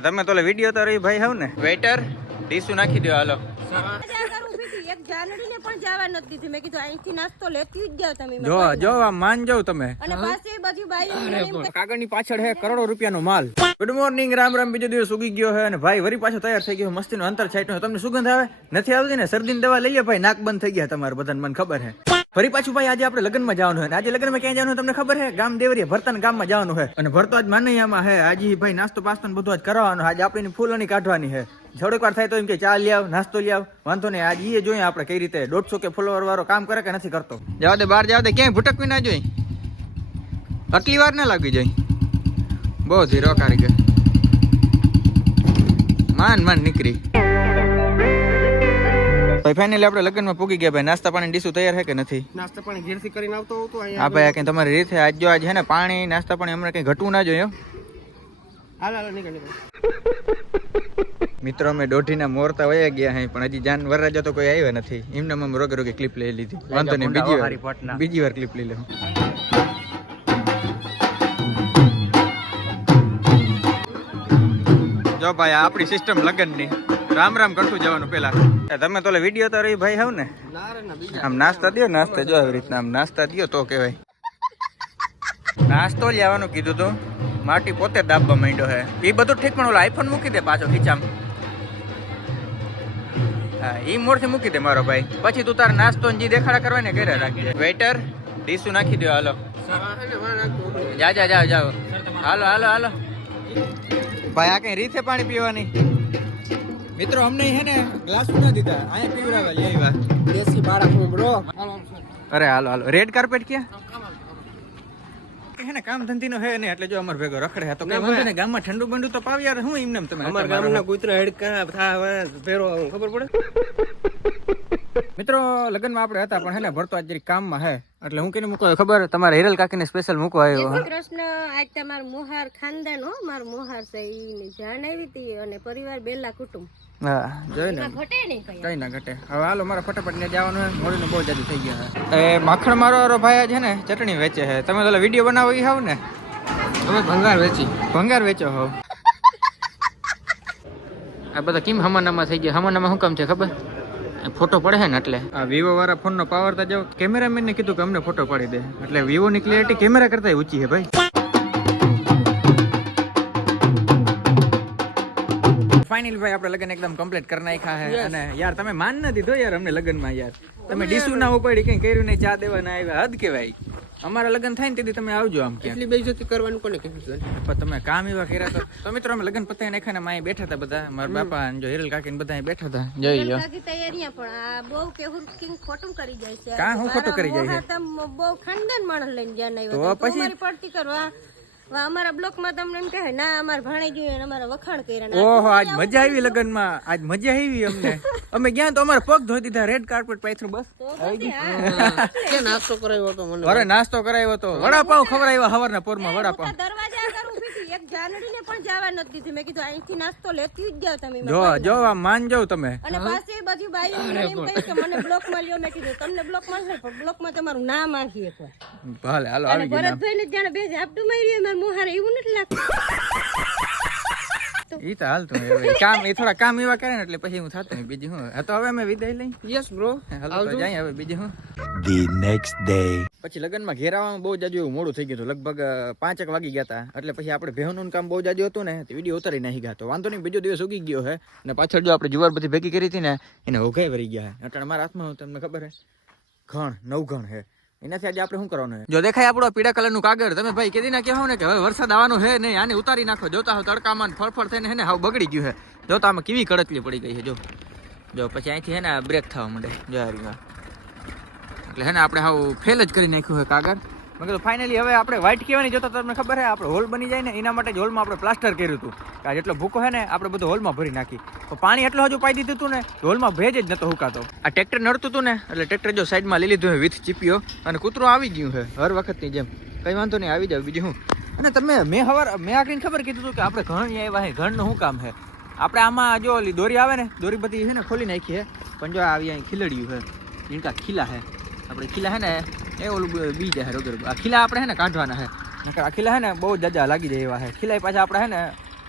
તમે તો વીડિયો તો રહી ભાઈ હવ ને. વેટર ડીશું નાખી દો હાલો. જાનડીને પણ જવા નથી દીધી મેં કીધું અહીંથી નાસ્તો લેતી જ જાઓ તમે જો જો આમ માન જાવ તમે. અને પાસે બધી બાઈ કાગળની પાછળ હે કરોડો રૂપિયાનો માલ. ગુડ મોર્નિંગ રામ રામ બીજો દિવસ ઉગી ગયો હે અને ભાઈ વરી પાછો તૈયાર થઈ ગયો મસ્તીનો અંતર છાંટ્યો. તમને સુગંધ આવે? નથી આવતી ને? શરદીની દવા લઈએ ભાઈ નાક બંધ થઈ ગયા તમારે બધાને મને ખબર હે. ફરી પાછું ભાઈ આજે આપણે લગ્નમાં જવાનું હોય આજે લગ્નમાં ક્યાં જવાનું તમને ખબર છે? ગામ દેવરીએ ભરતા ગામમાં જવાનું હોય અને ભરતો આજ માનૈયામાં હે આજે ભાઈ નાસ્તો પાસ્તો બધું આજ કરવાનું આજે આપણે ફૂલોની કાઢવાની છે. થોડીક વાર થાય તો એમ કે ચા લઈ આવ, નાસ્તો લઈ વાંધો નહીં, આજે એ જોઈએ આપણે કઈ રીતે દોઢસો કે ફોલોવર વાળો કામ કરે કે નથી કરતો. જવા દે, બહાર જવા દે, ક્યાંય ભટકવી ના જોઈ આટલી વાર ના લાગી જાય બહુ ધીરો કારીગર. માન માન, નીકળી. ભાઈ ફાઇનલી આપણે લગ્નમાં પૂકી ગયા ભાઈ. નાસ્તા પાણી ડીશું તૈયાર છે કે નથી? નાસ્તા પાણી ઘેરથી કરીને આવતો હતો હા ભાઈ આ કઈ તમારી રીત છે આજ જો આજ છે ને પાણી નાસ્તા પાણી અમને કઈ ઘટવું ના જોઈએ હાલ હાલ નીકળ મિત્રો અમે દોઢીના મોરતા વયા ગયા હે પણ હજી જાન વરરાજા તો કોઈ આવ્યા નથી. એમને અમે રોગે રોગે ક્લિપ લઈ લીધી. વાંધો નહીં બીજી વાર. બીજી વાર ક્લિપ લઈ લઉં. જો ભાઈ આપણી સિસ્ટમ લગનની. રામ રામ કરતું જવાનું પેલા તમે તો વીડિયો તો રહી ભાઈ હવ ને? આમ નાસ્તા દો નાસ્તા જો આવી રીતના આમ નાસ્તા દો તો કહેવાય. નાસ્તો લેવાનું કીધું તું. માટી પોતે દાબવા માંડ્યો હે. એ બધું ઠીક પણ ઓલો આઈફોન મૂકી દે પાછો ખીચામ. હા એ મોરથી મૂકી દે મારો ભાઈ. પછી તું તાર નાસ્તો જી દેખાડા કરવા ને ઘરે રાખી દે વેટર ડીશું નાખી દો હાલો. જા જા જાઓ જાઓ. હાલો હાલો હાલો. ભાઈ આ કઈ રીતે પાણી પીવાની? મિત્રો અમને હે ને ગ્લાસ ના દીધા. અહીંયા પીવડાવ્યા લઈ આવ્યા. દેશી બારા હું બ્રો અરે હાલો હાલો. રેડ કાર્પેટ ક્યાં? હે ને કામ ધંધીનો હે ને એટલે જો અમાર ભેગો રખડે. છે તો કઈ વાંધો નહીં ગામમાં ઠંડુ બંડુ તો પાવ યાર. હું એમને તમે અમારા ગામના કૂતરા હેડકા થા ભેરો ખબર પડે? મિત્રો લગ્નમાં આપણે હતા પણ હે ને ભરતો આજ કામમાં હે. એટલે હું કેને મૂકો ખબર? તમારે હિરલ કાકીને સ્પેશિયલ મૂકવા આવ્યો કૃષ્ણ આજ તમારું મોહાર ખાનદાન હો મારું મોહાર છે ઈ જાણ આવી હતી અને પરિવાર બેલા કુટુંબ. હા જોઈ ને? ઘટે નહીં કઈ. ના ઘટે. હવે હાલો મારા ફટાફટ ને જવાનું હે મોડીને બહુ જાજુ થઈ ગયા હે. એ માખણ મારો વાળો ભાઈ છે ને ચટણી વેચે છે તમે તો વીડિયો બનાવો ઈ હાવ ને? તમે ભંગાર વેચી. ભંગાર વેચો હો આ બધા કેમ હમાનામાં થઈ ગયા? હમાનામાં શું કામ છે ખબર? ફોટો પડે છે ને એટલે? આ વિવો વાળા ફોન નો પાવર તો જો કેમેરામેન ને કીધું કે અમને ફોટો પાડી દે. એટલે વિવો ની ક્લિયરિટી કેમેરા કરતા ઊંચી છે ભાઈ. ફાઇનલ ભાઈ આપણે લગન એકદમ કમ્પ્લીટ કરી નાખ્યા છે. અને યાર તમે માન ન દીધો યાર અમને લગનમાં યાર. તમે ડીસુ ના ઉપાડી કઈ કર્યું નહીં ચા દેવા ના આવ્યા હદ કેવાય અમારા લગન થાય ને તેથી તમે આવજો આમ ક્યાં એટલી બેઇજ્જતી કરવાનું કોને કીધું પણ તમે કામ એવા કર્યા તો તો મિત્રો અમે લગ્ન પતાવી નાખ્યા ને માય બેઠા હતા બધા. મારા બાપા અને જો હિરલ કાકી ને બધા અહીં બેઠા હતા. જોઈ લો તૈયારીયા પણ આ બહુ કેવું કિંગ ખોટું કરી જાય છે. કા હું ખોટું કરી જાય છે? બહુ ખાનદાન માણસ લઈને જ્યાં નહીં તો પછી- અમારી પડતી કરવા અમારા બ્લોકમાં તમને એમ કહે ના અમારા ભાણે જોઈએ ને અમારા વખાણ કર્યા ને ઓહો આજ મજા આવી લગ્નમાં. આજ મજા આવી અમને. અમે ગયા તો અમારા પગ ધોઈ દીધા રેડ કાર્પેટ પાથરું બસ. નાસ્તો કરાવ્યો હતો મને? અરે નાસ્તો કરાવ્યો હતો. વડાપાવ ખવડાવ્યા હવારના પોરમાં વડાપાવ આ દરવાજા આગળ ઊભી હતી એક જાનડીને પણ જવા નથી દીધી. મેં કીધું અહીંથી નાસ્તો લેતી જ ગયા તમે જો જો આ માન જાવ તમે. અને પાસે બધી બાઈઓ એમ કહી કે મને બ્લોકમાં લ્યો. મેં કીધું તમને બ્લોકમાં નહીં પણ બ્લોકમાં તમારું નામ આખી એકવાર ભલે હાલો આવી ગયા. ભરતભાઈ ને જાણે બે ઝાપટું માર્યું મારા મોહારે એવું નથી લાગતું. ઈ તો હાલ તો કામ એ થોડા કામ એવા કરે ને એટલે પછી હું થતું. બીજું હું હા તો હવે અમે વિદાય લઈ. યસ બ્રો હાલો તો જાય હવે. બીજું હું ધી નેક્સ્ટ ડે પછી લગ્નમાં ઘેરાવામાં બહુ જાજુ એવું મોડું થઈ ગયું હતું. લગભગ પાંચેક વાગી ગયા હતા એટલે પછી આપણે ભેહનું કામ બહુ જાજુ હતું ને તો વીડિયો ઉતારી નાખી ગયા. તો વાંધો નહીં બીજો દિવસ ઉગી ગયો હે. અને પાછળ જો આપણે જુવાર બધી ભેગી કરી હતી ને એને ઓઘાઈ વરી ગયા છે અટાણે મારા હાથમાં તમને ખબર હે. ઘણ નવ ઘણ છે એનાથી આજે આપણે શું કરવાનું જો દેખાય આપણો પીળા કલરનું કાગળ, તમે ભાઈ કેદી ના કહેવો ને કે હવે વરસાદ આવવાનો છે નહીં આને ઉતારી નાખો. જોતા હવે તડકામાં ફળફળ થઈને હે ને હાવ બગડી ગયું છે. જોતા આમાં કેવી કડતલી પડી ગઈ છે, જો. જો પછી અહીંથી હે ને બ્રેક થવા માંડે. જો એટલે હે ને આપણે હાવ ફેલ જ કરી નાખ્યું છે કાગળ. મેં કીધું ફાઇનલી હવે આપણે વ્હાઇટ કહેવાની જોતા તમને ખબર છે આપણે હોલ બની જાય ને, એના માટે જ હોલમાં આપણે પ્લાસ્ટર કર્યું હતું. કે જેટલો ભૂકો છે ને, આપણે બધું હોલમાં ભરી નાખી. તો પાણી એટલું હજુ પાઈ દીધું હતું ને હોલમાં ભેજ જ નતો હુકાતો. આ ટ્રેક્ટર નડતું હતું ને, એટલે ટ્રેક્ટર જો સાઈડમાં લઈ લીધું વિથ ચીપીઓ અને કૂતરો આવી ગયું છે હર વખતની જેમ. કંઈ વાંધો નહીં, આવી જાવ. બીજું હું અને તમે, મેં હવાર, મેં આખરીને ખબર કીધું હતું કે આપણે ઘણ આવ્યા છે ઘણનું શું કામ છે આપણે આમાં જો ઓલી દોરી આવે ને, દોરી બધી છે ને ખોલી નાખી છે પણ જો આવી અહીં ખીલડ્યું છે ઇનકા ખીલા છે આપણે ખીલા છે ને એ ઓલું બ- બી જાય રોગર. આ ખીલા આપણે છે ને કાઢવાના છે નકર આ ખીલા છે ને બહુ જાજા લાગી જાય એવા છે ખીલા પાછા આપણે છે ને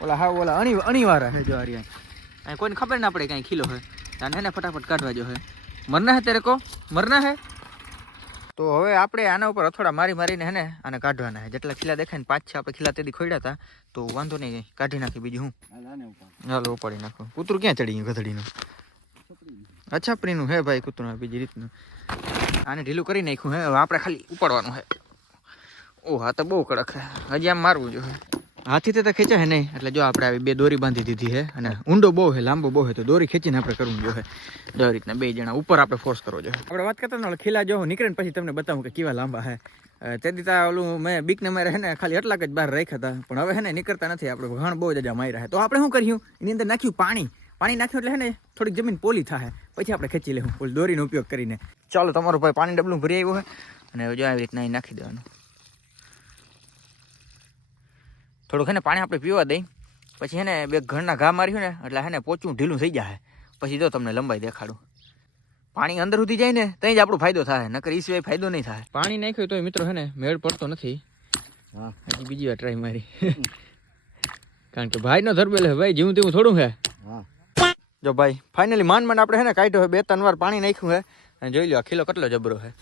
ઓલા હા ઓલા અણી અણીવાળા હે જો આર્યા અહીં કોઈને ખબર ના પડે કાંઈ ખીલો હે. અને હેને ફટાફટ કાઢવા જો હે. મરના હે તેરે કો? મરના હે? તો હવે આપણે આના ઉપર અથોડા મારી મારીને હેને આને કાઢવાના હે. જેટલા ખીલા દેખાય ને પાંચ છે આપણે ખીલા તેથી ખોડ્યા હતા તો વાંધો નહીં કાઢી નાખી બીજું હું. હાલો ઉપાડી. નાખો. કૂતરું ક્યાં ચડી ગયું ગધડીનું? અચ્છા પ્રીનું હે ભાઈ કૂતરું બીજી રીતનું. આને ઢીલું કરી નાખ્યું હે. હવે આપણે ખાલી ઉપાડવાનું હે. ઓહ હા તો બહુ કડક હે. હજી આમ મારવું જોઈએ. હાથી તો ખેંચે હે નહીં. એટલે જો આપણે આવી બે દોરી બાંધી દીધી હે અને ઊંડો બહુ હે, લાંબો બહુ હે, તો દોરી ખેંચીને આપણે કરવું જોઈએ. જો રીતના બે જણા ઉપર આપણે ફોર્સ કરવો જોઈએ. આપણે વાત કરતા ને ખીલા જો નીકળે ને પછી તમને બતાવું કે કેવા લાંબા હે. તે દીતા ઓલું મેં બીકને મારે હે ને ખાલી એટલાક જ બહાર રાખ્યા હતા. પણ હવે હે ને નીકળતા નથી. આપણે ઘણ બહુ જ માર્યા હે. તો આપણે શું કર્યું? એની અંદર નાખ્યું પાણી. પાણી નાખ્યું એટલે હે ને થોડીક જમીન પોલી થાય પછી આપણે ખેંચી લેવું પોલી દોરીનો ઉપયોગ કરીને. ચાલો તમારો ભાઈ પાણી ડબલું ભરી આવ્યું હોય અને જો આવી રીતના નાખી દેવાનું. થોડુંક હે ને પાણી આપણે પીવા દઈ. પછી હે ને બે ઘરના ઘા માર્યું ને એટલે હે ને પોચું ઢીલું થઈ જાય પછી જો તમને લંબાઈ દેખાડું. પાણી અંદર સુધી જાય ને ત્યાં જ આપણો ફાયદો થાય નકર એ સિવાય ફાયદો નહીં થાય પાણી નાખ્યું તો મિત્રો હે ને મેળ પડતો નથી. હા. હજી બીજી વાર ટ્રાય મારી. કારણ કે ભાઈનો ધરબેલ હે ભાઈ જેવું તેવું થોડું હે. હા. જો ભાઈ ફાઇનલી માંડ માંડ આપણે છે ને કાઢ્યો બે ત્રણ વાર પાણી નાખ્યું હે. અને જોઈ લો આ ખીલો કેટલો જબરો હે.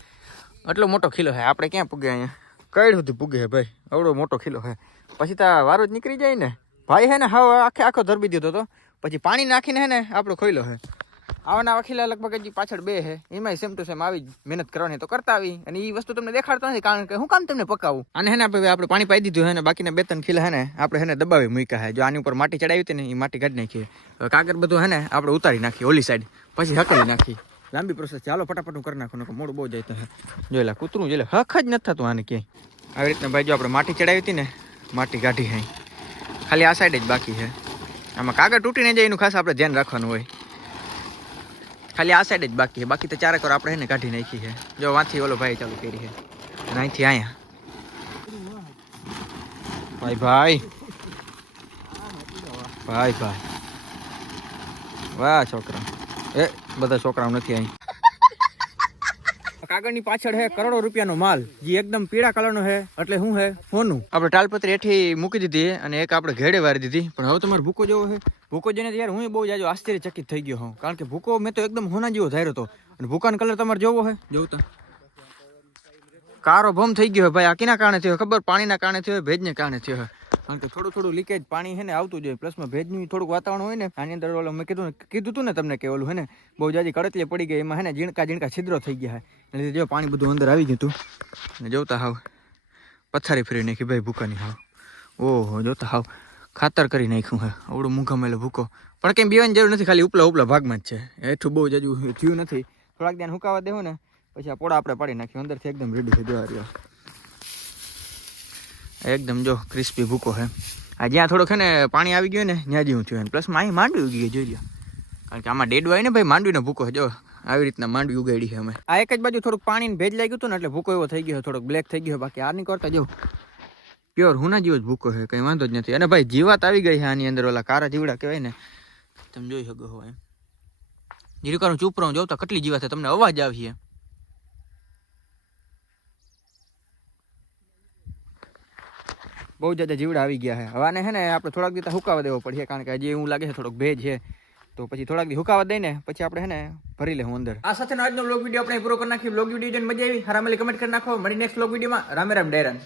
એટલો મોટો ખીલો હે, આપણે ક્યાં પૂગે અહીંયા? કઈ સુધી પૂગે છે ભાઈ આવડો મોટો ખીલો હે. પછી તો વારો જ નીકળી જાય ને. ભાઈ હે ને હા આખે આખો ધરબી દીધો તો. પછી પાણી નાખીને હે ને, આપણો ખોઈલો હે. આવા વખીલા ખીલા લગભગ હજી પાછળ બે હે એમાંય સેમ ટુ સેમ આવી મહેનત કરવાની તો કરતા આવી. અને એ વસ્તુ તમને દેખાડતો નથી કારણ કે હું કામ તમને પકાવું. અને હે ને આપણે આપણે પાણી પાઈ દીધું હે ને બાકીના બે ત્રણ ખીલા હે ને આપણે હે ને દબાવી મૂક્યા હે જો આની ઉપર માટી ચડાવી હતી ને એ માટી કાઢી નાખીએ કાગર બધું હે ને આપણે ઉતારી નાખીએ ઓલી સાઈડ પછી હકલી નાખી લાંબી પ્રોસેસ ચાલો ફટાફટ હું કરી નાખું મોડું બહુ જાય તો હે જોઈ લે કૂતરું જોઈ લે હક જ નથી થતું આને ક્યાંય. આવી રીતના ભાઈ જો આપણે માટી ચડાવી હતી ને માટી કાઢી હે ખાલી આ સાઈડ જ બાકી છે. આમાં કાગળ તૂટીને જાય એનું ખાસ આપણે ધ્યાન રાખવાનું હોય. ખાલી આ સાઈડ જ બાકી છે. બાકી તો ચારેક વાર આપણે એને કાઢી નાખી છે. જો વાંથી ઓલો ભાઈ ચાલુ કરી છે. અને અહીંથી અહીંયા ભાઈ ભાઈ. ભાઈ ભાઈ. વાહ, છોકરા. એ, બધા છોકરાઓ નથી અહીં. કાગળની પાછળ હે કરોડો રૂપિયાનો માલ. જે એકદમ પીળા કલરનો હે. એટલે શું હે સોનું. આપણે ટાલપત્રી હેઠી મૂકી દીધી અને એક આપણે ઘેડે વારી દીધી. પણ હવે તમારે ભૂકો જેવો છે ભૂકો જોઈને તો યાર હું બહુ જાજો આશ્ચર્યચકિત થઈ ગયો હું કારણ કે ભૂકો મેં તો એકદમ હોના જેવો ધાર્યો હતો અને ભૂકાનો કલર તમારે જોવો હે. જોવું કારો ભમ થઈ ગયો ભાઈ. આ કિના કારણે થયો? ખબર? પાણીના કારણે થયો ભેજને કારણે થયો હે. કારણ કે થોડું થોડું લીકેજ પાણી છે ને આવતું જોઈએ પ્લસમાં ભેજનું થોડુંક વાતાવરણ હોય ને, આની અંદર ઓલો મેં કીધું કીધું હતું ને તમને કે ઓલું હે ને, બહુ જાજી કડતલી પડી ગઈ, એમાં હે ને ઝીણકા ઝીણકા છિદ્રો થઈ ગયા એટલે જો પાણી બધું અંદર આવી ગયું અને જોતા હાવ, પથારી ફરી નાખી ભાઈ ભૂકાની હાવ. ઓહો, જોતા હાવ, ખાતર કરી નાખ્યું હે આવડું મૂંઘા મેલે ભૂકો. પણ કંઈ બીવાની જરૂર નથી, ખાલી ઉપલા ઉપલા ભાગમાં જ છે. હેઠું બહુ જાજુ થયું નથી. થોડાક ધ્યાન હુકાવા દેવું ને, પછી આ પોડા આપણે પાડી નાખ્યું, અંદરથી એકદમ રેડી થઈ જવા રહ્યો એકદમ જો ક્રિસ્પી ભૂકો છે આ જ્યાં થોડોક છે ને પાણી આવી ગયું ને ત્યાં જેવું થયું પ્લસ અહીં માંડવી ઉગી ગઈ જોઈ લો કારણ કે આમાં ડેડવા હોય ને ભાઈ માંડવીનો ભૂકો છે જો આવી રીતના માંડવી ઉગાડી છે અમે. આ એક જ બાજુ થોડુંક પાણીને ભેજ લાગ્યું હતું ને એટલે ભૂકો એવો થઈ ગયો થોડોક બ્લેક થઈ ગયો બાકી આની કરતા જો. પ્યોર હુના જેવો જ ભૂકો છે કંઈ વાંધો જ નથી. અને ભાઈ જીવાત આવી ગઈ છે આની અંદર ઓલા કારા જીવડા કહેવાય ને તમે જોઈ શકો હો એમ. જીરીકારું ચૂપ રહું જોતા કેટલી જીવાત છે તમને અવાજ આવી બહુ જ્યાદા જીવડા આવી ગયા છે હવે છે ને આપણે થોડાક દિવસ હુકાવા દેવો પડશે, કારણ કે હજી એવું લાગે છે થોડોક ભેજ છે. તો પછી થોડાક દી હુકાવા દઈને પછી આપણે છે ને ભરી લેવું અંદર. આ સાથે આજનો બ્લોગ વીડિયો આપણે પૂરો કરી નાખી બ્લોગ વીડિયો મજા આવી. હરામલી કમેન્ટ કરી નાખો. મળી નેક્સ્ટ બ્લોગ વિડીયોમાં રામે રામ ડેરન